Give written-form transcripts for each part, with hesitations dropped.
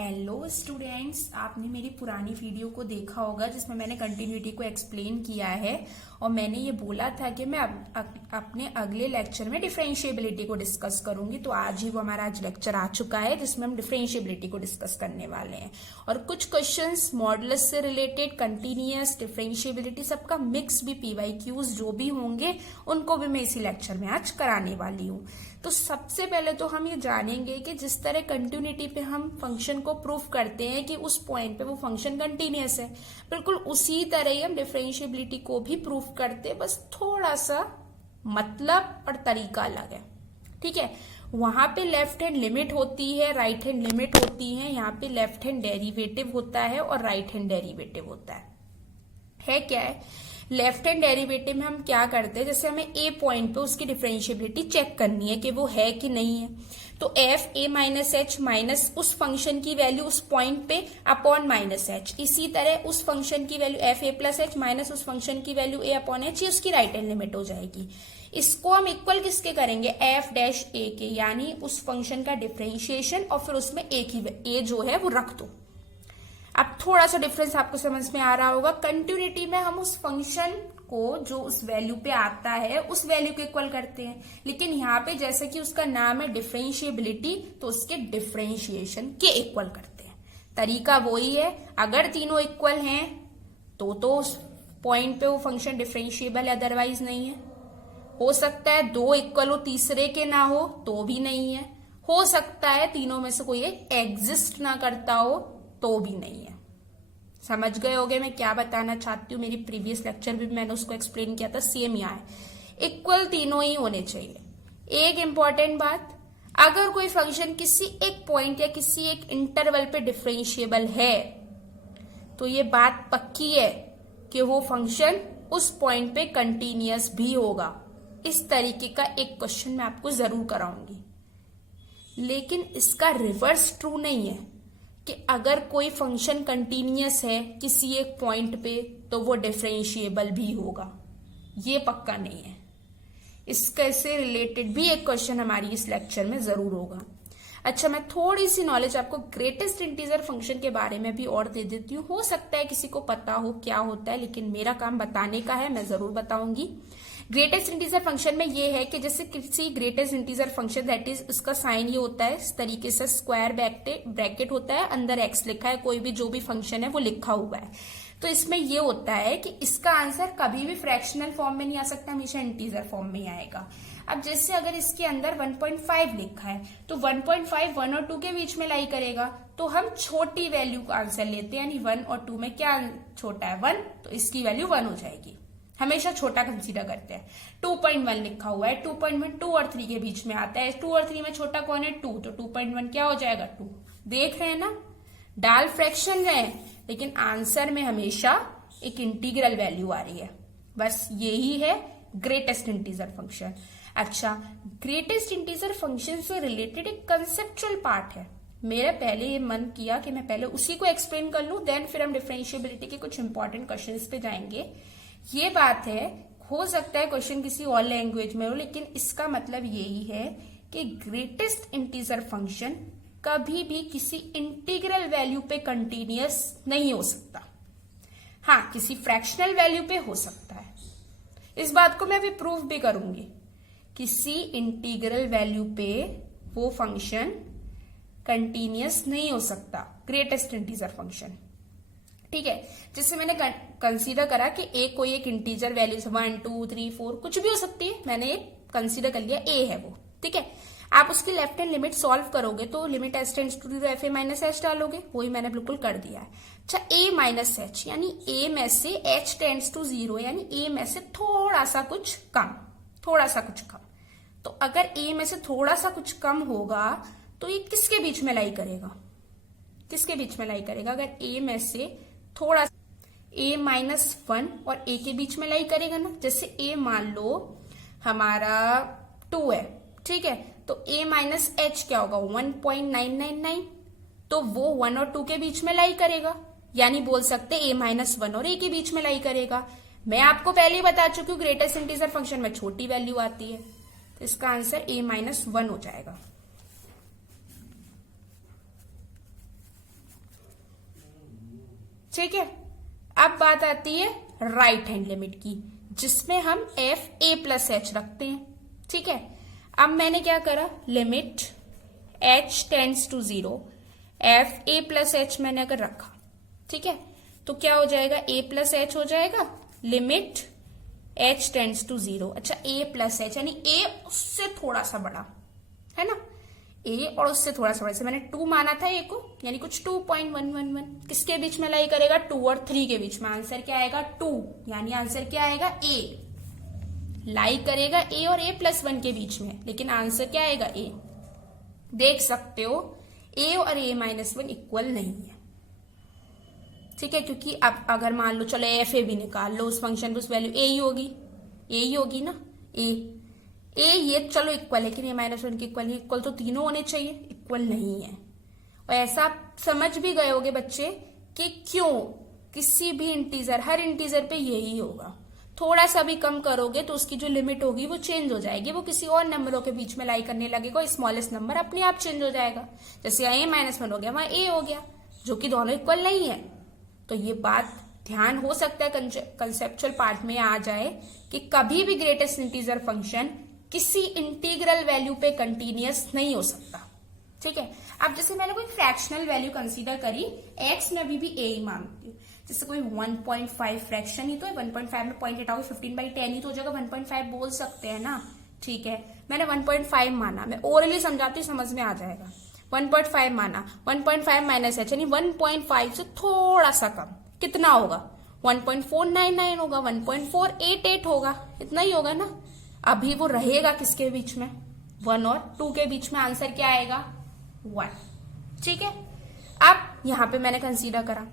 Hello students, आपने मेरी पुरानी वीडियो को देखा होगा जिसमें मैंने कंटिन्यूटी को एक्सप्लेन किया है और मैंने ये बोला था कि मैं अपने अगले लेक्चर में डिफरेंशिएबिलिटी को डिस्कस करूंगी। तो आज ही वो हमारा आज लेक्चर आ चुका है जिसमें हम डिफरेंशिएबिलिटी को डिस्कस करने वाले हैं और कुछ क्वेश्चंस मॉडुलस से रिलेटेड, कंटिन्यूअस, डिफरेंशिएबिलिटी, सबका मिक्स भी PYQs जो भी होंगे उनको भी मैं इसी लेक्चर में आज कराने वाली हूँ। तो सबसे पहले तो हम ये जानेंगे कि जिस तरह कंटिन्यूटी पे हम फंक्शन को प्रूफ करते हैं कि उस पॉइंट पे वो फंक्शन कंटिन्यूअस है, बिल्कुल उसी तरह ही हम डिफरेंशिएबिलिटी को भी प्रूफ करते हैं, बस थोड़ा सा मतलब और तरीका अलग है। ठीक है, वहां पे लेफ्ट हैंड लिमिट होती है, राइट हैंड लिमिट होती है, यहाँ पे लेफ्ट हैंड डेरिवेटिव होता है और राइट हैंड डेरिवेटिव होता है क्या है? लेफ्ट हैंड डेरिवेटिव में हम क्या करते हैं, जैसे हमें ए पॉइंट पे उसकी डिफरेंशिएबिलिटी चेक करनी है कि वो है कि नहीं है, तो F a minus h minus उस फंक्शन की वैल्यू उस पॉइंट पे अपॉन माइनस एच, इसी तरह उस फंक्शन की value F a plus H minus उस फंक्शन की वैल्यू ए अपॉन एच, ये उसकी राइट हैंड लिमिट हो जाएगी। इसको हम इक्वल किसके करेंगे? एफ डैश ए के, यानी उस फंक्शन का डिफरेंशिएशन और फिर उसमें ए की ए जो है वो रख दो। अब थोड़ा सा डिफरेंस आपको समझ में आ रहा होगा। कंटिन्यूटी में हम उस फंक्शन को जो उस वैल्यू पे आता है उस वैल्यू को इक्वल करते हैं, लेकिन यहाँ पे जैसे कि उसका नाम है डिफरेंशिएबिलिटी, तो उसके डिफरेंशिएशन के इक्वल करते हैं। तरीका वही है, अगर तीनों इक्वल हैं तो उस पॉइंट पे वो फंक्शन डिफरेंशिएबल है, अदरवाइज नहीं है। हो सकता है दो इक्वल हो, तीसरे के ना हो तो भी नहीं है। हो सकता है तीनों में से कोई एक एग्जिस्ट ना करता हो तो भी नहीं है। समझ गए होगे मैं क्या बताना चाहती हूँ। मेरी प्रीवियस लेक्चर भी मैंने उसको एक्सप्लेन किया था, सेम यहाँ है, इक्वल तीनों ही होने चाहिए। एक इंपॉर्टेंट बात, अगर कोई फंक्शन किसी एक पॉइंट या किसी एक इंटरवल पे डिफरेंशिएबल है तो ये बात पक्की है कि वो फंक्शन उस पॉइंट पे कंटिन्यूअस भी होगा। इस तरीके का एक क्वेश्चन मैं आपको जरूर कराऊंगी, लेकिन इसका रिवर्स ट्रू नहीं है कि अगर कोई फंक्शन कंटिन्यूअस है किसी एक पॉइंट पे तो वो डिफरेंशिएबल भी होगा, ये पक्का नहीं है। इसके से रिलेटेड भी एक क्वेश्चन हमारी इस लेक्चर में जरूर होगा। अच्छा, मैं थोड़ी सी नॉलेज आपको ग्रेटेस्ट इंटीजर फंक्शन के बारे में भी और दे देती हूँ। हो सकता है किसी को पता हो क्या होता है, लेकिन मेरा काम बताने का है, मैं जरूर बताऊंगी। ग्रेटेस्ट इंटीजर फंक्शन में ये है कि जैसे किसी greatest integer function, that is उसका साइन ये होता है इस तरीके से, स्क्वायर ब्रैकेट होता है, अंदर एक्स लिखा है, कोई भी जो भी फंक्शन है वो लिखा हुआ है। तो इसमें ये होता है कि इसका आंसर कभी भी फ्रैक्शनल फॉर्म में नहीं आ सकता, हमेशा इंटीजर फॉर्म में ही आएगा। अब जैसे अगर इसके अंदर 1.5 लिखा है तो 1.5 1 और 2 के बीच में लाई करेगा, तो हम छोटी वैल्यू का आंसर लेते हैं, यानी 1 और 2 में क्या छोटा है? 1, तो इसकी वैल्यू 1 हो जाएगी। हमेशा छोटा कंसीडर करते हैं। 2.1 लिखा हुआ है, 2.1 2 और 3 के बीच में आता है, 2 और 3 में छोटा कौन है? 2, तो 2.1 क्या हो जाएगा? 2। देख रहे हैं ना, डाल फ्रैक्शन रहे हैं लेकिन आंसर में हमेशा एक इंटीग्रल वैल्यू आ रही है। बस यही है ग्रेटेस्ट इंटीजर फंक्शन। अच्छा, ग्रेटेस्ट इंटीजर फंक्शन से रिलेटेड एक कंसेप्चुअल पार्ट है। मेरा पहले ये मन किया कि मैं पहले उसी को एक्सप्लेन कर लूं, देन फिर हम डिफरेंशिएबिलिटी के कुछ इंपॉर्टेंट क्वेश्चंस पे जाएंगे। ये बात है, हो सकता है क्वेश्चन किसी और लैंग्वेज में हो, लेकिन इसका मतलब यही है कि ग्रेटेस्ट इंटीजर फंक्शन कभी भी किसी इंटीग्रल वैल्यू पे कंटिन्यूअस नहीं हो सकता। हाँ, किसी फ्रैक्शनल वैल्यू पे हो सकता है। इस बात को मैं अभी प्रूव भी करूंगी। किसी इंटीग्रल वैल्यू पे वो फंक्शन कंटिन्यूअस नहीं हो सकता, ग्रेटेस्ट इंटीजर फंक्शन। ठीक है, जैसे मैंने कंसीडर करा कि ए कोई एक इंटीजर वैल्यू 1 2 3 4 कुछ भी हो सकती है, मैंने कंसीडर कर लिया ए है वो। ठीक है, आप उसकी लेफ्ट हैंड लिमिट सॉल्व करोगे तो limit h tends to 0 f a minus h डालोगे, वही मैंने बिल्कुल कर दिया है। अच्छा, ए माइनस एच यानी ए में से एच टेंड्स टू 0, यानी ए में से थोड़ा सा कुछ कम, थोड़ा सा कुछ कम। तो अगर ए में से थोड़ा सा कुछ कम होगा तो ये किसके बीच में लाई करेगा? किसके बीच में लाई करेगा? अगर ए में से थोड़ा a -1 और a के बीच में लाई करेगा ना, जैसे a मान लो हमारा 2 है, ठीक है, तो a माइनस एच क्या होगा? 1.999, तो वो 1 और 2 के बीच में लाई करेगा, यानी बोल सकते a -1 और a के बीच में लाई करेगा। मैं आपको पहले ही बता चुकी हूँ ग्रेटेस्ट इंटीजर फंक्शन में छोटी वैल्यू आती है, तो इसका आंसर a -1 हो जाएगा। ठीक है। अब बात आती है राइट हैंड लिमिट की, जिसमें हम एफ ए प्लस एच रखते हैं। ठीक है, अब मैंने क्या करा, limit h tends to 0, f a plus h मैंने अगर रखा, ठीक है, तो क्या हो जाएगा, ए प्लस एच हो जाएगा, लिमिट एच टेंड्स टू 0। अच्छा, ए प्लस एच यानी ए उससे थोड़ा सा बड़ा है ना, ए और उससे थोड़ा सा बड़ा, से मैंने 2 माना था ए को, यानी कुछ 2.111 किसके बीच में लाई करेगा, 2 और 3 के बीच में। आंसर क्या आएगा, 2, यानी आंसर क्या आएगा, ए। लाई करेगा ए और ए प्लस 1 के बीच में, लेकिन आंसर क्या आएगा, ए। देख सकते हो ए और ए माइनस 1 इक्वल नहीं है। ठीक है, क्योंकि अब अगर मान लो चलो एफ ए भी निकाल लो, उस फंक्शन की उस वैल्यू ए ही होगी ना, ए ये चलो इक्वल है, लेकिन ए माइनस 1 के इक्वल नहीं, इक्वल तो तीनों होने चाहिए, इक्वल नहीं है। और ऐसा आप समझ भी गए होगे बच्चे कि क्यों, किसी भी इंटीजर, हर इंटीजर पे यही होगा, थोड़ा सा भी कम करोगे तो उसकी जो लिमिट होगी वो चेंज हो जाएगी, वो किसी और नंबरों के बीच में लाई करने लगेगा, स्मॉलेस्ट नंबर अपने आप चेंज हो जाएगा। जैसे ए माइनस 1 हो गया, वहां ए हो गया, जो कि दोनों इक्वल नहीं है। तो ये बात ध्यान हो सकता है कंसेप्चुअल पार्ट में आ जाए कि कभी भी ग्रेटेस्ट इंटीजर फंक्शन किसी इंटीग्रल वैल्यू पे कंटिन्यूअस नहीं हो सकता। ठीक है, अब जैसे मैंने कोई फ्रैक्शनल वैल्यू कंसीडर करी, एक्स में अभी भी ए ही मानती हूँ, जैसे कोई 1.5 फ्रैक्शन ही तो है, 1.5 में 0.8 आओगे, 15/10 ही तो हो जाएगा, 1.5 बोल सकते हैं ना। ठीक है, मैंने 1.5 माना, मैं ओरली समझाती, समझ में आ जाएगा। 1.5 माना, 1.5 माइनस एच यानी 1.5 से थोड़ा सा कम, कितना होगा, 1.499 होगा, 1.488 होगा, इतना ही होगा ना। अभी वो रहेगा किसके बीच में, 1 और 2 के बीच में, आंसर क्या आएगा, 1। ठीक है, अब यहां पे मैंने कंसीडर करा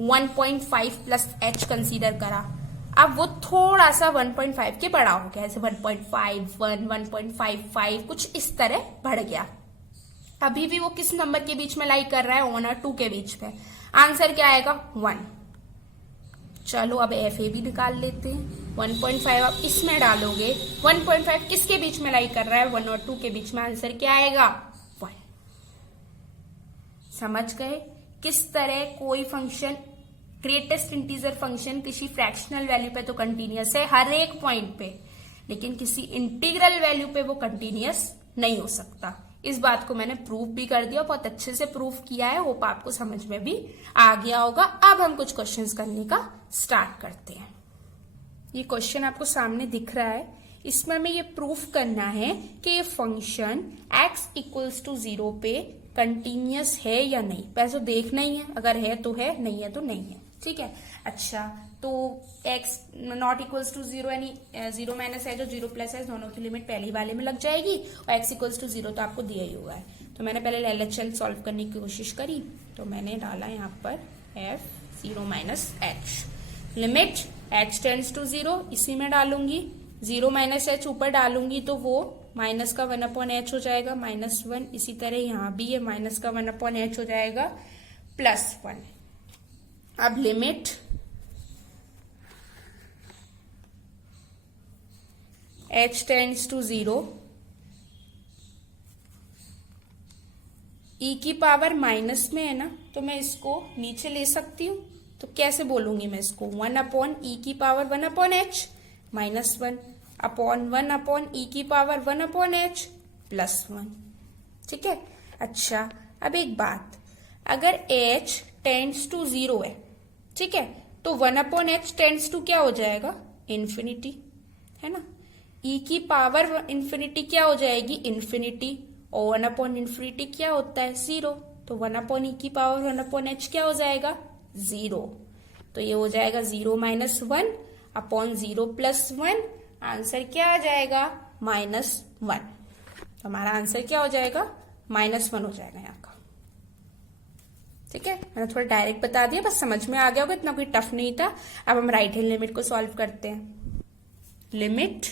1.5 प्लस एच कंसीडर करा, अब वो थोड़ा सा 1.5 के बड़ा हो गया, ऐसे 1.5, 1.55 कुछ इस तरह बढ़ गया। अभी भी वो किस नंबर के बीच में लाई कर रहा है, 1 और 2 के बीच में, आंसर क्या आएगा, 1। चलो अब एफ ए भी निकाल लेते हैं, 1.5 आप इसमें डालोगे, 1.5 किसके बीच में लाई कर रहा है, 1 और 2 के बीच में, आंसर क्या आएगा, 1। समझ गए किस तरह कोई फंक्शन, ग्रेटेस्ट इंटीजर फंक्शन किसी फ्रैक्शनल वैल्यू पे तो कंटिन्यूअस है हर एक पॉइंट पे, लेकिन किसी इंटीग्रल वैल्यू पे वो कंटिन्यूअस नहीं हो सकता। इस बात को मैंने प्रूव भी कर दिया, बहुत अच्छे से प्रूव किया है, होप आपको समझ में भी आ गया होगा। अब हम कुछ क्वेश्चंस करने का स्टार्ट करते हैं। ये क्वेश्चन आपको सामने दिख रहा है, इसमें हमें ये प्रूफ करना है कि ये फंक्शन x इक्वल्स टू 0 पे कंटिन्यूअस है या नहीं। वैसे देखना ही है, अगर है तो है, नहीं है तो नहीं है। ठीक है, अच्छा तो x नॉट इक्वल्स टू 0 यानी 0 माइनस एच और 0 प्लस एच दोनों की लिमिट पहले वाले में लग जाएगी, और x इक्वल्स टू 0 तो आपको दिया ही हुआ है। तो मैंने पहले LHL सॉल्व करने की कोशिश करी, तो मैंने डाला यहाँ पर f 0 minus h, limit h tends to 0 इसी में डालूंगी, 0 माइनस एच ऊपर डालूंगी तो वो माइनस का 1/h हो जाएगा, -1। इसी तरह यहाँ भी ये माइनस का 1/h हो जाएगा, +1। अब limit h tends to 0, e की पावर माइनस में है ना, तो मैं इसको नीचे ले सकती हूँ। तो कैसे बोलूंगी मैं इसको, 1/e की पावर 1/h -1 अपॉन 1/e की पावर 1/h +1। ठीक है, अच्छा अब एक बात, अगर h टेंड्स टू 0 है, ठीक है, तो 1/h टेंड्स टू क्या हो जाएगा, इन्फिनिटी, है ना। e की पावर इन्फिनिटी क्या हो जाएगी, इन्फिनिटी, और 1/∞ क्या होता है, 0, तो 1/e की पावर 1/h क्या हो जाएगा, 0। तो ये हो जाएगा 0 माइनस 1 अपॉन 0 प्लस 1, आंसर क्या आ जाएगा, -1। तो हमारा आंसर क्या हो जाएगा, -1 हो जाएगा यहाँ का। ठीक है, मैंने थोड़ा डायरेक्ट बता दिया, बस समझ में आ गया होगा, इतना कोई टफ नहीं था। अब हम राइट हैंड लिमिट को सॉल्व करते हैं। लिमिट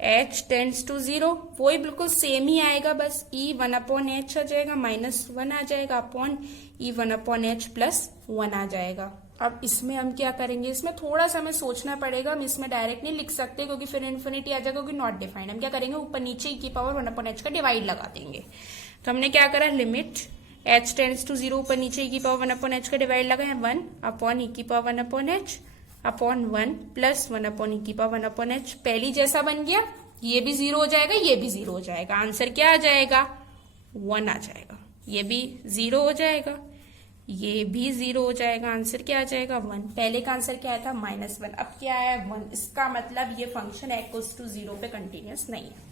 h टेंड्स टू 0, वही बिल्कुल सेम ही आएगा, बस e 1/h आ जाएगा, -1 आ जाएगा, अपॉन e 1/h +1 आ जाएगा। अब इसमें हम क्या करेंगे, इसमें थोड़ा सा हमें सोचना पड़ेगा, हम इसमें डायरेक्ट नहीं लिख सकते क्योंकि फिर इन्फिनिटी आ जाएगा, क्योंकि नॉट डिफाइंड। हम क्या करेंगे, ऊपर नीचे e की पावर 1/h का डिवाइड लगा देंगे। तो हमने क्या करा, लिमिट h टेंड्स टू 0 ऊपर नीचे e की पावर 1 अपॉन h का डिवाइड लगा है 1 अपॉन e की power 1 upon h upon 1 plus 1 upon e की पावर 1 अपॉन h। पहली जैसा बन गया, ये भी 0 हो जाएगा, ये भी 0 हो जाएगा। आंसर क्या आ जाएगा? 1 आ जाएगा। ये भी 0 हो जाएगा, ये भी 0 हो जाएगा। आंसर क्या आ जाएगा? 1। पहले का आंसर क्या था? -1। अब क्या है? 1। इसका मतलब ये फंक्शन इक्वल्स टू 0 पे कंटिन्यूअस नहीं है।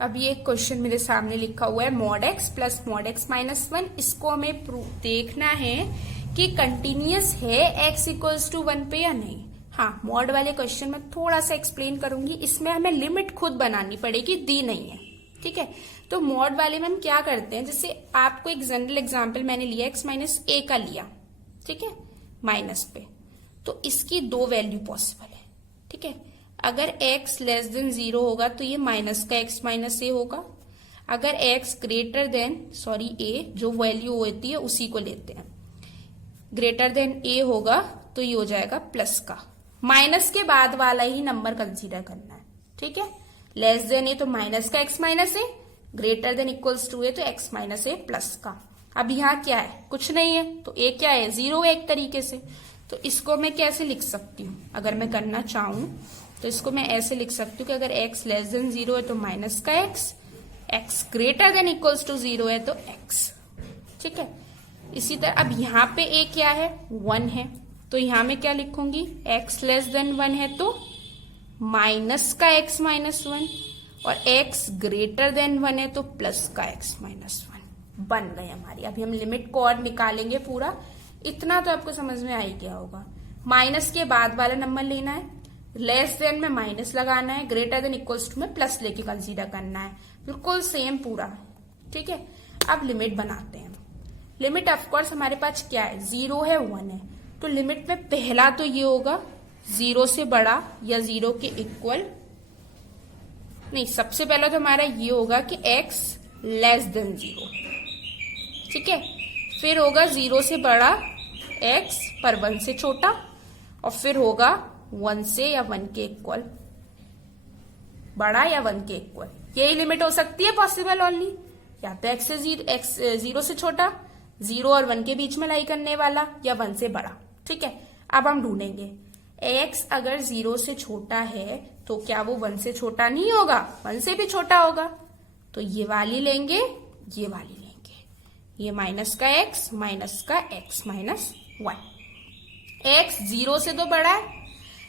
अब ये क्वेश्चन मेरे सामने लिखा हुआ है mod x plus mod x -1। इसको हमें देखना है कि कंटिन्यूअस है x इक्वल्स टू 1 पे या नहीं। हाँ, मॉड वाले क्वेश्चन में थोड़ा सा एक्सप्लेन करूंगी, इसमें हमें लिमिट खुद बनानी पड़ेगी, दी नहीं है। ठीक है, तो मॉड वाले में हम क्या करते हैं, जैसे आपको एक जनरल एग्जांपल मैंने लिया x माइनस a का लिया, ठीक है, माइनस पे, तो इसकी 2 वैल्यू पॉसिबल है। ठीक है, अगर x लेस देन 0 होगा तो ये माइनस का x माइनस a होगा। अगर x ग्रेटर देन a जो वैल्यू होती है उसी को लेते हैं, ग्रेटर देन a होगा तो ये हो जाएगा प्लस का। माइनस के बाद वाला ही नंबर कंसीडर करना है। ठीक है, लेस देन a तो माइनस का x minus a, greater than equals to a तो x माइनस a प्लस का। अब यहाँ क्या है? कुछ नहीं है, तो a क्या है? 0 है एक तरीके से। तो इसको मैं कैसे लिख सकती हूँ? अगर मैं करना चाहूं तो इसको मैं ऐसे लिख सकती हूँ कि अगर x लेस देन 0 है तो माइनस का x greater than equals to 0 है तो x। ठीक है, इसी तरह अब यहाँ पे a क्या है? 1 है, तो यहाँ में क्या लिखूंगी? x लेस देन 1 है तो माइनस का x माइनस 1, और x ग्रेटर देन 1 है तो प्लस का x माइनस 1 बन गई हमारी। अभी हम लिमिट को और निकालेंगे पूरा। इतना तो आपको समझ में आ ही गया होगा। माइनस के बाद वाला नंबर लेना है, लेस देन में माइनस लगाना है, ग्रेटर देन इक्वल्स टू में प्लस लेके कंसीडर करना है। बिल्कुल सेम पूरा। ठीक है, अब लिमिट बनाते हैं। लिमिट ऑफकोर्स हमारे पास क्या है? 0 है, 1 है, तो लिमिट में पहला तो ये होगा 0 से बड़ा या 0 के इक्वल नहीं, सबसे पहला तो हमारा ये होगा कि x लेस देन 0। ठीक है, फिर होगा 0 से बड़ा x पर 1 से छोटा, और फिर होगा 1 से या 1 के इक्वल, बड़ा या 1 के इक्वल। यही लिमिट हो सकती है पॉसिबल ओनली, या तो x 0 से छोटा, 0 और 1 के बीच में लाई करने वाला, या 1 से बड़ा। ठीक है, अब हम ढूंढेंगे x अगर 0 से छोटा है तो क्या वो 1 से छोटा नहीं होगा? 1 से भी छोटा होगा, तो ये वाली लेंगे, ये वाली लेंगे, ये माइनस का x माइनस का x माइनस 1। x 0 से तो बड़ा है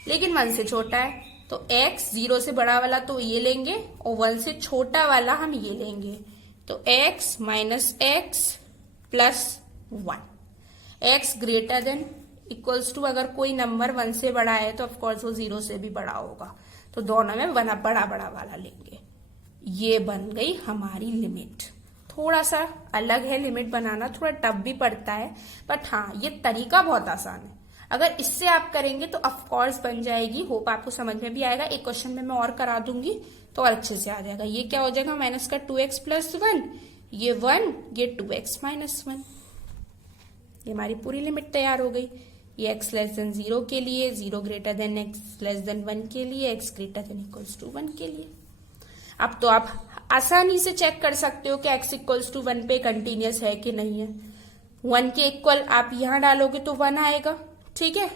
लेकिन 1 से छोटा है, तो x 0 से बड़ा वाला तो ये लेंगे और 1 से छोटा वाला हम ये लेंगे, तो x minus x plus 1। x greater than equals to अगर कोई नंबर 1 से बड़ा है तो ऑफकोर्स वो 0 से भी बड़ा होगा, तो दोनों में बड़ा बड़ा वाला लेंगे। ये बन गई हमारी लिमिट। थोड़ा सा अलग है लिमिट बनाना, थोड़ा टफ भी पड़ता है, बट हाँ ये तरीका बहुत आसान है। अगर इससे आप करेंगे तो ऑफकोर्स बन जाएगी। होप आपको समझ में भी आएगा। एक क्वेश्चन में मैं और करा दूंगी तो और अच्छे से आ जाएगा। ये क्या हो जाएगा? माइनस का 2x प्लस 1, ये 1, ये 2x माइनस 1। ये हमारी पूरी लिमिट तैयार हो गई। ये x लेस देन 0 के लिए, 0 greater than x less than 1 के लिए, x greater than equals to 1 के लिए। अब तो आप आसानी से चेक कर सकते हो कि x इक्वल्स टू 1 पे कंटिन्यूअस है कि नहीं है। 1 के इक्वल आप यहां डालोगे तो 1 आएगा। ठीक है,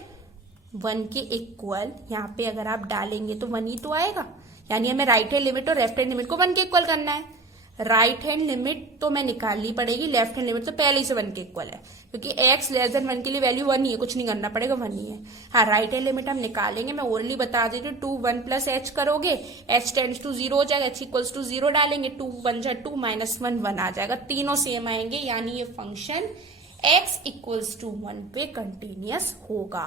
1 के इक्वल यहाँ पे अगर आप डालेंगे तो 1 ही तो आएगा। यानी हमें राइट हैंड लिमिट और लेफ्ट हैंड लिमिट को 1 के इक्वल करना है। राइट हैंड लिमिट तो मैं निकालनी पड़ेगी, लेफ्ट हैंड लिमिट तो पहले ही से 1 के इक्वल है, क्योंकि x लेस देन 1 के लिए वैल्यू 1 ही है, कुछ नहीं करना पड़ेगा, 1 ही है। हाँ, राइट हैंड लिमिट हम निकालेंगे। मैं ओरली बता देती हूँ, 2 1 प्लस h करोगे, h टेंड्स टू 0 हो जाएगा, h इक्वल्स टू 0 डालेंगे, 2 1 जा 2 माइनस 1 1 आ जाएगा। तीनों सेम आएंगे, यानी ये फंक्शन x इक्वल्स टू 1 पे कंटिन्यूअस होगा।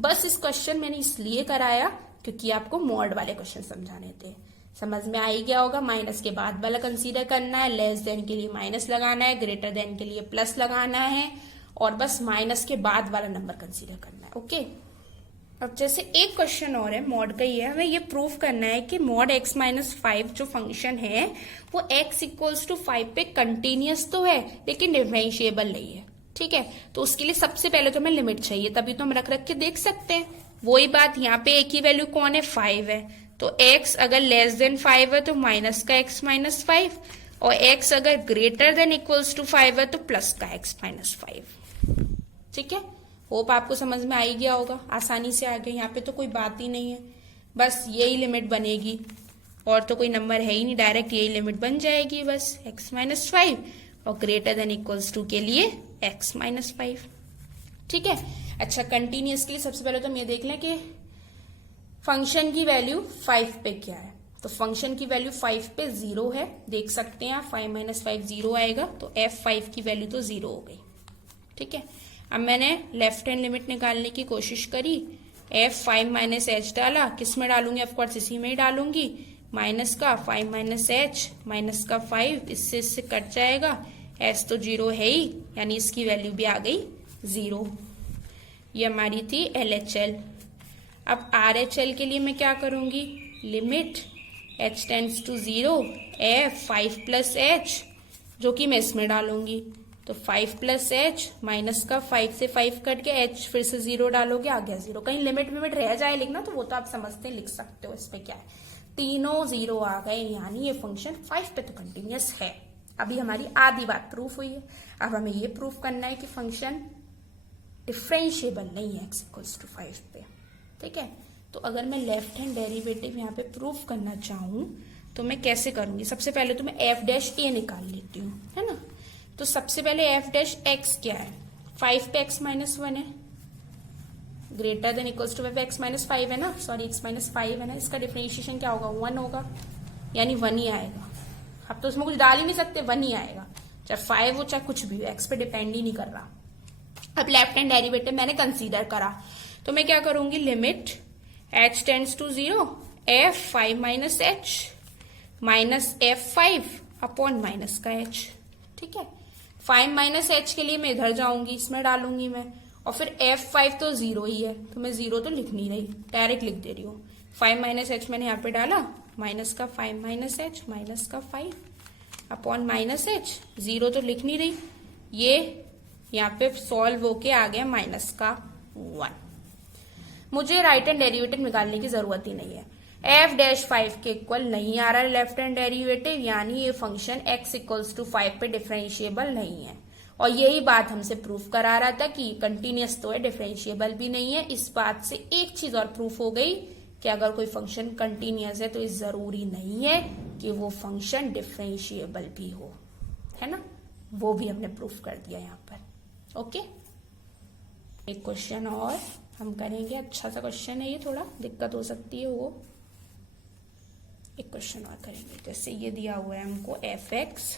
बस इस क्वेश्चन मैंने इसलिए कराया क्योंकि आपको मॉड वाले क्वेश्चन समझाने थे। समझ में आ ही गया होगा। माइनस के बाद वाला कंसीडर करना है, लेस देन के लिए माइनस लगाना है, ग्रेटर देन के लिए प्लस लगाना है, और बस माइनस के बाद वाला नंबर कंसीडर करना है। ओके, अब जैसे एक क्वेश्चन और है, मॉड का ही है। हमें ये प्रूव करना है कि मॉड x माइनस 5 जो फंक्शन है वो x इक्वल्स टू 5 पे कंटिन्यूअस तो है लेकिन डिफरेंशिएबल नहीं है। ठीक है, तो उसके लिए सबसे पहले तो हमें लिमिट चाहिए, तभी तो हम रख के देख सकते हैं। वही बात यहाँ पे एक ही वैल्यू कौन है? 5 है, तो तो x अगर लेस देन 5 है तो माइनस का x माइनस 5, और x अगर ग्रेटर देन इक्वल्स टू 5 है तो प्लस का x माइनस 5। ठीक है, होप आपको समझ में आ ही गया होगा, आसानी से आ गया। यहाँ पे तो कोई बात ही नहीं है, बस यही लिमिट बनेगी और तो कोई नंबर है ही नहीं, डायरेक्ट यही लिमिट बन जाएगी बस, x माइनस 5 और ग्रेटर देन इक्वल्स टू के लिए x माइनस 5। ठीक है, अच्छा कंटिन्यूस के लिए सबसे पहले तो हम ये देख लें कि फंक्शन की वैल्यू 5 पे क्या है। तो फंक्शन की वैल्यू 5 पे 0 है, देख सकते हैं आप, 5 माइनस 5 0 आएगा, तो f5 की वैल्यू तो 0 हो गई। ठीक है, अब मैंने लेफ्ट हैंड लिमिट निकालने की कोशिश करी, f5 माइनस एच डाला, किस में डालूंगी, ऑफकोर्स इसी में ही डालूंगी, माइनस का 5 माइनस एच माइनस का 5, इससे कट जाएगा, एच तो 0 है ही, यानी इसकी वैल्यू भी आ गई 0। ये हमारी थी LHL। अब RHL के लिए मैं क्या करूंगी, limit h tends to 0 f5 plus h, जो कि मैं इसमें डालूंगी, तो 5 प्लस एच माइनस का 5 से 5 कट के h फिर से 0 डालोगे, आ गया 0। कहीं लिमिट विमिट रह जाए लिखना तो वो तो आप समझते हैं, लिख सकते हो, इस पे क्या है, तीनों 0 आ गए, यानी ये फंक्शन 5 पे तो कंटिन्यूअस है। अभी हमारी आधी बात प्रूफ हुई है, अब हमें ये प्रूफ करना है कि फंक्शन डिफरेंशिएबल नहीं है x इक्वल्स टू 5 पे। ठीक है, तो अगर मैं लेफ्ट हैंड डेरिवेटिव यहाँ पे प्रूफ करना चाहूँ तो मैं कैसे करूंगी, सबसे पहले तो मैं f डैश a निकाल लेती हूँ, है ना। तो सबसे पहले f डैश x क्या है, 5 पे x माइनस 1 है, greater than equals to x minus 5 है ना, सॉरी x माइनस 5 है ना, इसका डिफरेंशिएशन क्या होगा, 1 होगा, यानी 1 ही आएगा। अब तो उसमें कुछ डाल ही नहीं सकते, 1 ही आएगा, चाहे 5 हो चाहे कुछ भी हो, x पे डिपेंड ही नहीं कर रहा। अब लेफ्ट हैंड डेरिवेटिव मैंने कंसीडर करा, तो मैं क्या करूंगी, limit h tends to 0 f5 minus h minus f5 upon minus का h। ठीक है, 5 माइनस एच के लिए मैं इधर जाऊंगी, इसमें डालूंगी मैं, और फिर f5 तो 0 ही है, तो मैं 0 तो लिख नहीं रही, डायरेक्ट लिख दे रही हूँ, 5 माइनस एच मैंने यहाँ पे डाला, माइनस का 5 माइनस एच माइनस का 5 अपॉन माइनस एच, 0 तो लिख नहीं रही, ये यहाँ पे सॉल्व होके आ गया माइनस का 1। मुझे राइट हैंड डेरिवेटिव निकालने की जरूरत ही नहीं है, f डैश 5 के इक्वल नहीं आ रहा है लेफ्ट हैंड डेरिवेटिव, यानी ये फंक्शन x इक्वल्स टू 5 पे डिफरेंशिएबल नहीं है। और यही बात हमसे प्रूफ करा रहा था कि कंटिन्यूअस तो है, डिफरेंशिएबल भी नहीं है। इस बात से एक चीज और प्रूफ हो गई कि अगर कोई फंक्शन कंटिन्यूअस है तो ये जरूरी नहीं है कि वो फंक्शन डिफरेंशिएबल भी हो, है ना, वो भी हमने प्रूफ कर दिया यहाँ पर। ओके, एक क्वेश्चन और हम करेंगे, अच्छा सा क्वेश्चन है ये, थोड़ा दिक्कत हो सकती है वो, एक क्वेश्चन और करेंगे। जैसे ये दिया हुआ है हमको f(x)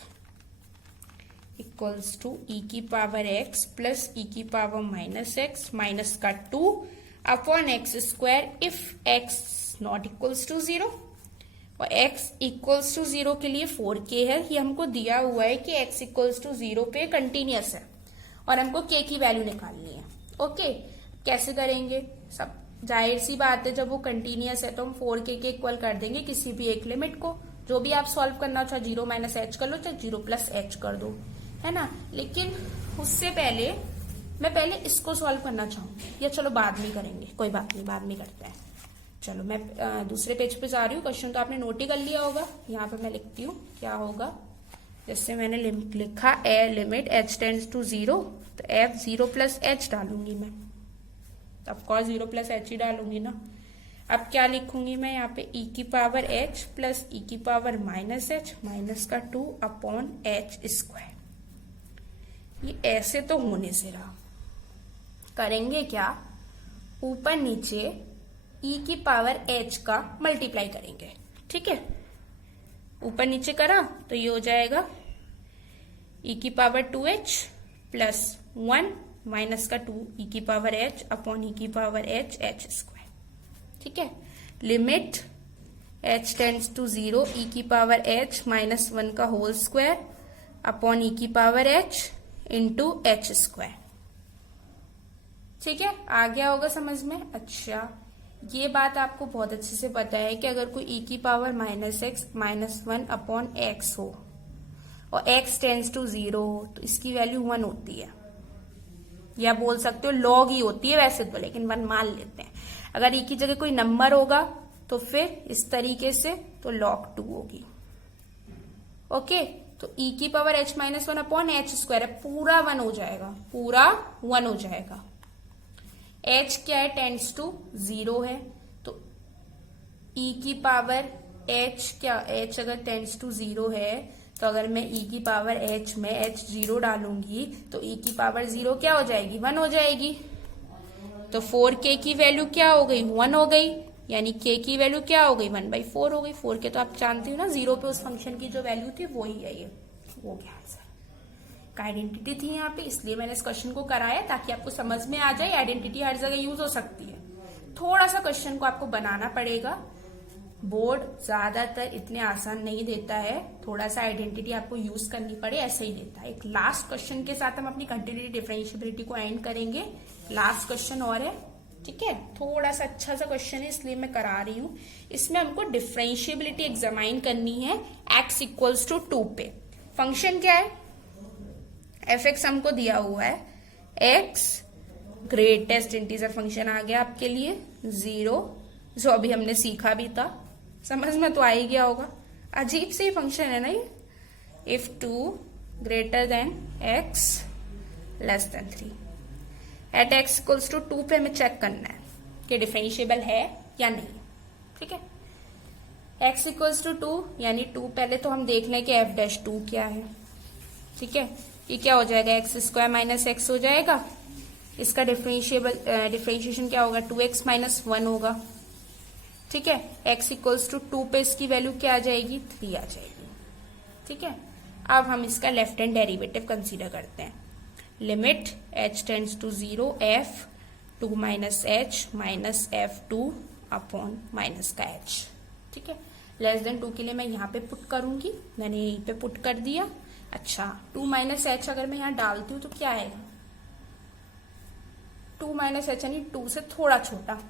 इक्वल्स टू e की पावर x प्लस e की पावर माइनस x माइनस का 2 upon x square if x not equals to 0, और x इक्वल्स टू 0 के लिए 4k है, ये हमको दिया हुआ है कि x इक्वल्स टू 0 पे कंटिन्यूअस है और हमको k की वैल्यू निकालनी है। ओके, कैसे करेंगे, सब जाहिर सी बात है, जब वो कंटिन्यूअस है तो हम 4k के इक्वल कर देंगे किसी भी एक लिमिट को, जो भी आप सॉल्व करना हो, चाहे 0 माइनस एच कर लो चाहे 0 प्लस एच कर दो, है ना। लेकिन उससे पहले मैं पहले इसको सॉल्व करना चाहूंगी, या चलो बाद में करेंगे, कोई बात नहीं, बाद में करते हैं। चलो मैं दूसरे पेज पे जा रही हूँ, क्वेश्चन तो आपने नोट ही कर लिया होगा, यहाँ पे मैं लिखती हूँ क्या होगा। जैसे मैंने लिखा a limit h tends to 0, तो f 0 प्लस एच डालूंगी मैं, तो ऑफकोर्स 0 प्लस एच ही डालूंगी ना। अब क्या लिखूंगी मैं यहाँ पे, e की पावर h प्लस e की पावर माइनस एच माइनस का 2 अपॉन एच स्क्वायर। ये ऐसे तो होने से रहा, करेंगे क्या, ऊपर नीचे e की पावर h का मल्टीप्लाई करेंगे। ठीक है, ऊपर नीचे करा तो ये हो जाएगा e की पावर 2h प्लस 1 माइनस का 2 e की पावर h अपॉन e की पावर h h स्क्वायर। ठीक है, limit h tends to 0 e की पावर h माइनस 1 का होल स्क्वायर अपॉन e की power h into h square. ठीक है, आ गया होगा समझ में। अच्छा, ये बात आपको बहुत अच्छे से पता है कि अगर कोई e की power minus x minus 1 upon x हो और x टेंड्स टू 0 हो तो इसकी वैल्यू 1 होती है, या बोल सकते हो log ही होती है वैसे तो, लेकिन 1 मान लेते हैं। अगर e की जगह कोई नंबर होगा तो फिर इस तरीके से तो log 2 होगी। ओके, तो e की power h minus 1 upon H square है, पूरा 1 हो जाएगा, पूरा 1 हो जाएगा। h क्या है, टेंड्स टू 0 है, तो e की पावर h क्या, h अगर टेंड्स टू 0 है तो अगर मैं e की पावर h में h 0 डालूंगी तो e की पावर 0 क्या हो जाएगी, 1 हो जाएगी। तो 4k की वैल्यू क्या हो गई, 1 हो गई, यानी k की वैल्यू क्या हो गई, 1/4 हो गई। 4k तो आप जानते हो ना, 0 पे उस फंक्शन की जो वैल्यू थी वो ही है, ये हो गया आंसर। का आइडेंटिटी थी यहाँ पे, इसलिए मैंने इस क्वेश्चन को कराया ताकि आपको समझ में आ जाए आइडेंटिटी हर जगह यूज हो सकती है। थोड़ा सा क्वेश्चन को आपको बनाना पड़ेगा, बोर्ड ज्यादातर इतने आसान नहीं देता है, थोड़ा सा आइडेंटिटी आपको यूज करनी पड़े ऐसे ही देता है। एक लास्ट क्वेश्चन के साथ हम अपनी कंटिन्यूटी डिफरेंशिएबिलिटी को एंड करेंगे। लास्ट क्वेश्चन और है, ठीक है, थोड़ा सा अच्छा सा क्वेश्चन है इसलिए मैं करा रही हूं। इसमें हमको डिफरेंशिएबिलिटी एग्जामाइन करनी है x इक्वल्स टू 2 पे। फंक्शन क्या है, f(x) हमको दिया हुआ है, x ग्रेटेस्ट इंटीजर फंक्शन आ गया आपके लिए 0, जो अभी हमने सीखा भी था, समझ में तो आ ही गया होगा। अजीब से ही फंक्शन है ना ये, if 2 greater than x less than 3 at x equals to 2 पे हमें चेक करना है कि डिफरेंशिएबल है या नहीं, ठीक है। x इक्वल्स टू 2 यानी 2, पहले तो हम देख लें कि f'2 क्या है, ठीक है। ये क्या हो जाएगा, x स्क्वायर माइनस x हो जाएगा, इसका डिफरेंशिएशन क्या होगा, 2x माइनस 1 होगा, ठीक है। x इक्वल्स टू 2 पे इसकी वैल्यू क्या आ जाएगी, 3 आ जाएगी, ठीक है। अब हम इसका लेफ्ट हैंड डेरिवेटिव कंसीडर करते हैं। Limit h tends to 0 f 2 minus h minus f2 upon minus का h, ठीक है। लेस देन 2 के लिए मैं यहाँ पे पुट करूंगी, मैंने यहीं पे पुट कर दिया। अच्छा, 2 माइनस h अगर मैं यहाँ डालती हूँ तो क्या आएगा, 2 माइनस h यानी 2 से थोड़ा छोटा,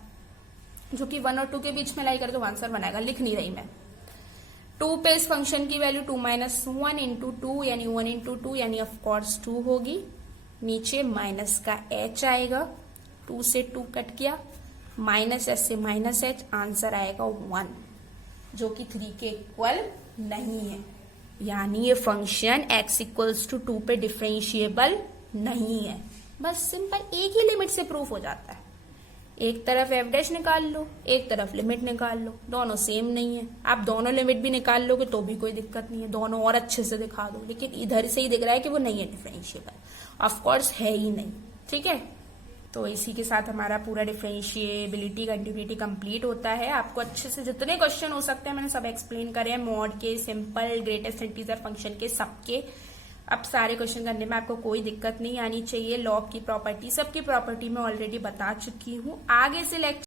जो कि 1 और 2 के बीच में लाई कर तो आंसर बनाएगा, लिख नहीं रही मैं। 2 पे इस फंक्शन की वैल्यू 2 माइनस 1 इंटू 2 यानी 1 इंटू 2 यानी ऑफकोर्स 2 होगी, नीचे माइनस का h आएगा, 2 से 2 कट गया, माइनस h से माइनस h, आंसर आएगा 1, जो कि 3 के इक्वल नहीं है, यानी ये फंक्शन x इक्वल्स टू 2 पे डिफरेंशिएबल नहीं है। बस सिंपल एक ही लिमिट से प्रूफ हो जाता है, एक तरफ f' निकाल लो, एक तरफ लिमिट निकाल लो, दोनों सेम नहीं है। आप दोनों लिमिट भी निकाल लोगे तो भी कोई दिक्कत नहीं है, दोनों और अच्छे से दिखा दो, लेकिन इधर से ही दिख रहा है कि वो नहीं है डिफरेंशिएबल, ऑफ कोर्स है ही नहीं, ठीक है। तो इसी के साथ हमारा पूरा डिफरेंशिएबिलिटी कंटिन्यूटी कंप्लीट होता है। आपको अच्छे से जितने क्वेश्चन हो सकते हैं मैंने सब एक्सप्लेन करे हैं, मॉड के, सिंपल, ग्रेटेस्ट इंटीजर फंक्शन के, सबके। अब सारे क्वेश्चन करने में आपको कोई दिक्कत नहीं आनी चाहिए। लॉग की प्रॉपर्टी, सबकी प्रॉपर्टी मैं ऑलरेडी बता चुकी हूँ। आगे से लेक्चर